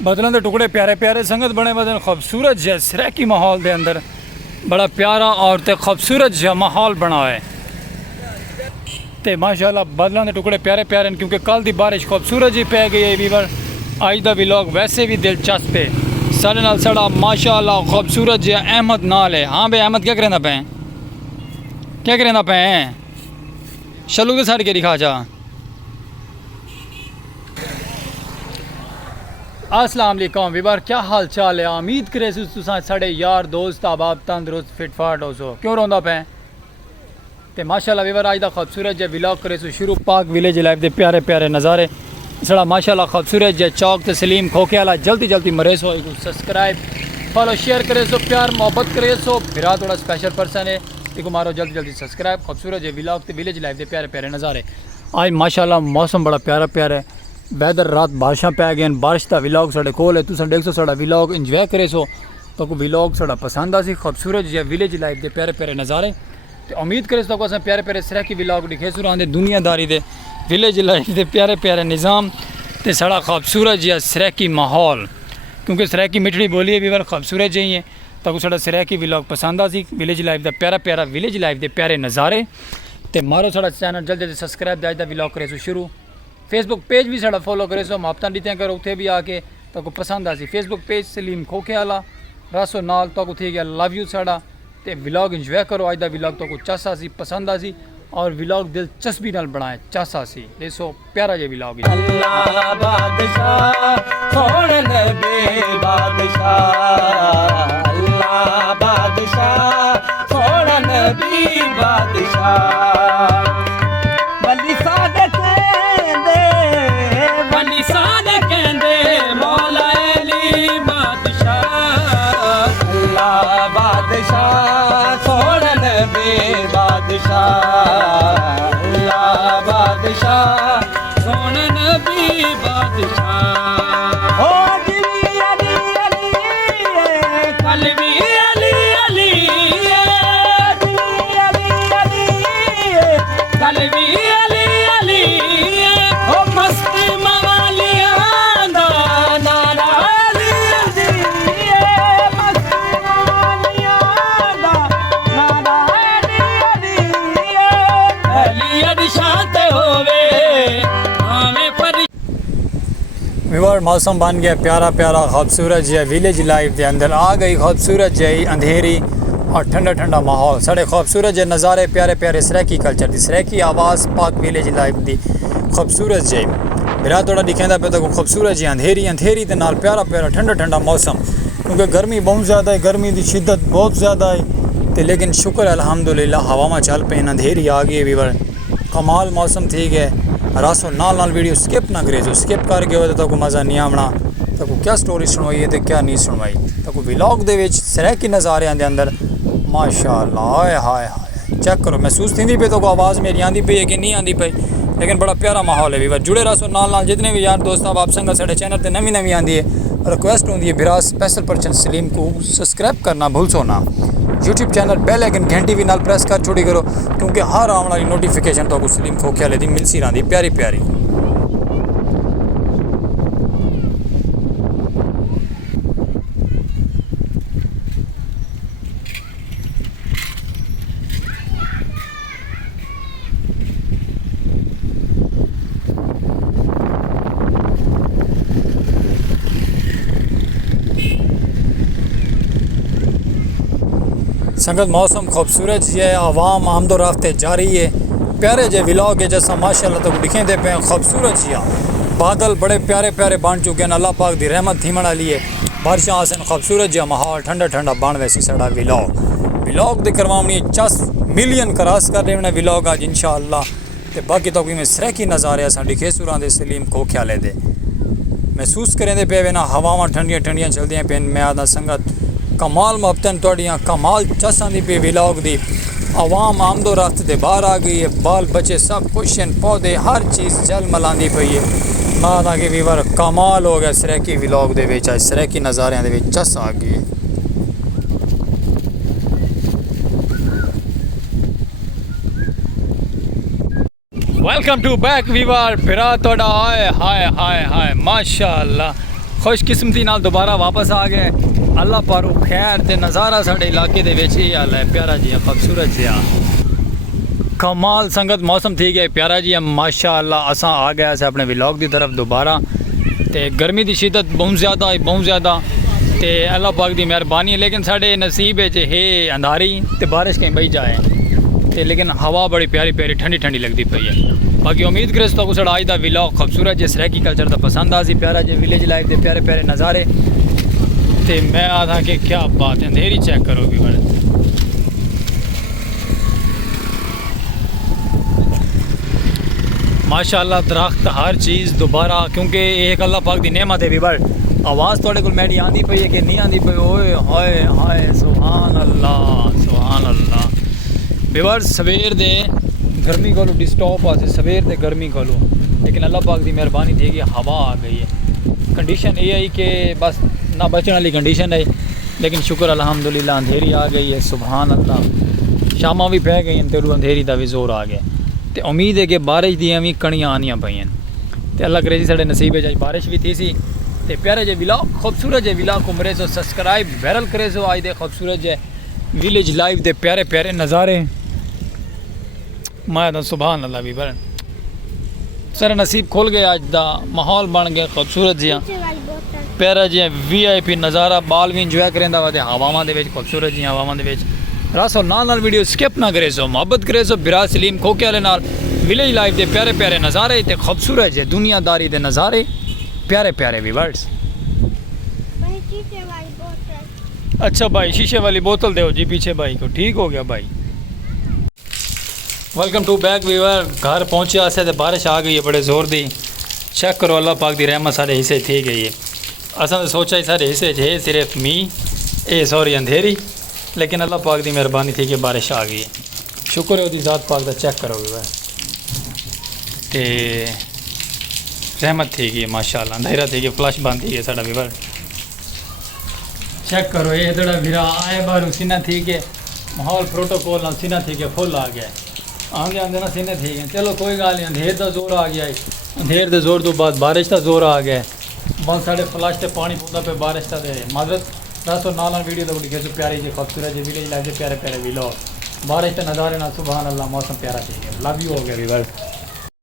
बदलों के टुकड़े प्यारे प्यारे संगत बने बदन खूबसूरत जहा सराकी माहौल के अंदर बड़ा प्यारा और तो खूबसूरत जहा माहौल बना है तो माशाल्लाह बदलों के टुकड़े प्यारे प्यारे क्योंकि कल की बारिश खूबसूरत जी पै गई है वीवर। अज का व्लॉग वैसे भी दिलचस्प है साढ़े नाल साड़ा माशाल्लाह खूबसूरत जहा अहमद नाल है। हाँ भाई अहमद क्या करेंदा पे क्या करेंदा पे शलू के साड़ के दिखा जा। अस्सलाम वालेकुम वीवर क्या हाल चाल है। उम्मीद करे तुसा साढ़े यार दोस्त अहबाब तंदरुस्त फिट फाट हो सो क्यों रोंदा पे ते माशाल्लाह वीवर अज का खूबसूरत जहा व्लॉग करे सो शुरू पाक विलेज लाइफ के प्यारे प्यारे नज़ारे साड़ा माशाल्लाह खूबसूरत जहा चौक तस्लीम खोखे वाला जल्दी जल्दी मरे सो सब्सक्राइब फॉलो शेयर करे सो प्यार मोहब्बत करे सो फिर थोड़ा स्पेशल पर्सन है देखो मारो जल्दी जल्दी सब्सक्राइब खूबसूरत जहा व्लॉग तो विलेज लाइफ के प्यारे प्यारे नज़ारे। आज माशाल्लाह मौसम बड़ा प्यारा प्यारा है वैदर रात बारिशां पै गए बारिश का व्लॉग साढ़े कोल है तुम देख सो साड़ा व्लॉग इंजॉय करे सो तो व्लॉग साड़ा पसंद आ सी खूबसूरत जहा विलेज लाइफ के प्यारे प्यारे नज़ारे तो उम्मीद करे सो अस प्यारे प्यारे सराकी व्लॉग दिखे सो आंदे दुनियादारी दे विलेज लाइफ के प्यारे प्यारे निज़ाम तो साड़ा खूबसूरत जहा सराकी माहौल क्योंकि सराकी मिठड़ी बोली है वीवर खूबसूरत जी है तो साड़ा सराकी व्लॉग पसंद आ सी विलेज लाइफ का प्यारा प्यारा विलेज लाइफ के प्यारे नज़ारे तो मारो साड़ा चैनल जल्दी जल्दी सब्सक्राइब अज का व्लॉग करे सो शुरू। फेसबुक पेज भी साड़ा फॉलो करे सो मुफ्तां दित्तियां करो उत्थे भी आके तो पसंद आ सी फेसबुक पेज सलीम खोखे वाला रसो नाल तो थे गया लव यू साड़ा तो व्लॉग इंजॉय करो अज का व्लॉग तो चस आ सी पसंद आ सी और व्लॉग दिलचस्पी नाल बनाए चस आ सी देखो प्यारा जे व्लॉग अल्लाह बादशाह सोहण नबी बादशाह अल्लाह बादशाह सोहण नबी बादशाह बली सादे कहंदे मौला अली बादशाह अल्लाह बादशाह सोहण नबी बादशाह अल्लाह बादशाह सोहण नबी बादशाह ओ अली अली अली कलवी अली अली अली अली कलवी अली अली ओ मस्ती मवालियां दा नारा अली अली मस्ती मवालियां दा नारा अली अली अली शांत होवे हमें पर वीवर मौसम बन गया प्यारा प्यारा खूबसूरत जहा विलेज लाइफ के अंदर आ गई खूबसूरत जही अंधेरी और ठंडा ठंडा माहौल साढ़े खूबसूरत जहे नज़ारे प्यारे प्यारे सराकी कल्चर की सराकी आवाज़ पाक विलेज लाइफ की खूबसूरत जही मेरा थोड़ा दिखेंदा पे तो खूबसूरत जी अंधेरी अंधेरी के नाल प्यारा प्यारा ठंडा ठंडा मौसम क्योंकि गर्मी बहुत ज़्यादा है गर्मी की शिद्दत बहुत ज़्यादा है तो लेकिन शुक्र अल्हम्दुलिल्लाह हवा चल पे अंधेरी आ गई वीवर कमाल मौसम ठीक है रासो नाल वीडियो स्किप ना करे जो स्किप करके हो तो मज़ा नहीं आना तो क्या स्टोरी सुनवाई है तो क्या नहीं सुनवाई तो व्लॉग के सराकी नज़ारे के अंदर माशाल्लाह हाय हाय हाय चेक करो महसूस थी पे तो आवाज़ मेरी आँदी पई है कि नहीं आँदी पई लेकिन बड़ा प्यारा माहौल है वीवर जुड़े रहो नाल जितने भी यार दोस्त आप संग साढ़े चैनल पर नवी नवी आँदी है रिक्वेस्ट होंगी है बिरा स्पेशल पर्सन सलीम को सब्सक्राइब करना भूल सो ना यूट्यूब चैनल बेल आइकन घंटी भी नाल प्रेस कर छोड़ी करो क्योंकि हर आने वाली नोटिफिकेशन तो सलीम खोखे वाले की मिलती रहती प्यारी प्यारी। संगत मौसम खूबसूरत है आवाम आमदो रास्ते जारी है प्यारे जे व्लॉग है जैसा माशाल्लाह तो दिखें दे पे खूबसूरत जिया बादल बड़े प्यारे प्यारे बन चुके हैं अल्लाह पाक की रहमत थी मना ली है बारिशां आसन खूबसूरत जिया माहौल ठंडा ठंडा बन वैसी साड़ा व्लॉग दे करवानी 10 मिलियन क्रॉस कर रहे व्लॉग अज इंशाअल्लाह तो बाकी तो मैं सराकी नज़ारे साड़ी खेसूरां दे सलीम खोख्याले दे महसूस करेंदे पे वे ना हवावां ठंडियां ठंडियां चलदियां पे मैं आदा संगत कमाल मुहब्बतन तोड़ियाँ कमाल चस आँदी पे व्लॉग दी आवाम आमदो रफ्त दे बाहर आ गई है बाल बच्चे सब खुश हैं पौधे हर चीज़ जल मलांदी पई है मादा के वीवर कमाल हो गया सराकी व्लॉग दे विच सराकी नज़ारियां दे विच चस आ गई। वेलकम टू बैक वीवर फिरा थोड़ा हाय हाय हाय हाय माशाअल्लाह खुशकिस्मती नाल दोबारा वापस आ गए अल्लाह पर खैर ते नज़ारा साढ़े इलाके दे विच ये हाल है प्यारा जी खूबसूरत जिहा कमाल संगत मौसम ठीक है प्यारा जी माशाअल्लाह असा आ गया से अपने व्लॉग की तरफ दोबारा ते गर्मी की शिद्दत बहुत ज़्यादा ते अल्लाह पाक की मेहरबानी है लेकिन साढ़े नसीब है अंधारी ते बारिश कहीं बही जाए ते लेकिन हवा बड़ी प्यारी प्यारी ठंडी ठंडी लगती पई है बाकी उम्मीद करे तो साढ़ा अज का व्लॉग खूबसूरत जे सराकी कल्चर का पसंद आ सी प्यारा जे विलेज लाइफ के प्यारे प्यारे नज़ारे ते मैं आधा कि क्या बात है अंधेरी चेक करो भी बड़े माशाअल्लाह दरख्त हर चीज़ दोबारा क्योंकि एक अल्लाह पाक की नेमत है भी बड़ आवाज़ थोड़े को मेरी आँदी पई है कि नहीं आँदी पई ओए हाय हाय सुभान अल्लाह बेवर सवेर दे गर्मी को डिस्टॉप आ सवेर दे गर्मी को लेकिन अल्लाह पाक की मेहरबानी थी कि हवा आ गई है कंडीशन ये है कि बस ना बचने वाली कंडीशन है लेकिन शुक्र अल्हम्दुलिल्लाह अंधेरी आ गई है सुभान अल्लाह शामां भी पै गई तेरू अंधेरी का भी जोर आ गया तो उम्मीद है कि बारिश दियाँ भी कणियाँ आनियाँ पईयां तो अल्लाह करे जी साढ़े नसीबे च बारिश भी थी सी ते प्यारे जे व्लॉग खूबसूरत जे व्लॉग को मरे सो सब्सक्राइब वायरल करे सो आज दे खूबसूरत जे विलेज लाइफ दे प्यारे प्यारे नज़ारे मैं तो सुभान अल्लाह भी बरन सारा नसीब खोल गया अज दा माहौल बन गया खूबसूरत जिहा प्यारा जिहा VIP नज़ारा बाल भी इंजॉय करेंदा वा ते हवावां दे विच खूबसूरत जिहा हवावां दे विच रासो नाल वीडियो स्किप ना करे सो मोहब्बत करे सो बिराज सलीम खोके वाले नाल विलेज लाइफ दे प्यारे प्यारे नज़ारे ते खूबसूरत जे दुनियादारी दे नज़ारे प्यारे प्यारे व्यूअर्स अच्छा भाई शीशे वाली बोतल दो जी पीछे भाई को ठीक हो गया भाई वेलकम टू बैक व्यूअर घर पहुँचे आसे तो बारिश आ गई है बड़े ज़ोर दी चेक करो अल्लाह पाक की रहमत सारे हिस्से थी गई है असा तो सोचा सारे हिस्से है सिर्फ मीह सॉरी अंधेरी लेकिन अल्लाह पाक की मेहरबानी थी कि बारिश आ गई है शुक्र है उसकी ज़ात पाक का चेक करो व्यूअर ते रहमत थी गई माशाअल्लाह अंधेरा थी कि फ्लश बंद थी है साड़ा व्यूअर चेक करो ये थोड़ा वीरा आए बार सीना थी कि माहौल प्रोटोकॉल ना सीना थी कि फुल आ गया आगे आंदे ना सीने थी चलो कोई गल नहीं अंधेर का जोर आ गया अंधेर के जोर तो बाद बारिश का जोर आ गया बस साढ़े फ्लश से पानी पौधा पे बारिश का माजरत दसो नाल वीडियो तो बड़ी खेचो प्यारी जी खूबसूरत जी विलेज लाइफ प्यारे प्यारे व्लॉग बारिश के नज़ारे ना सुभान अल्लाह मौसम प्यारा चाहिए लव यू हो गया वीवर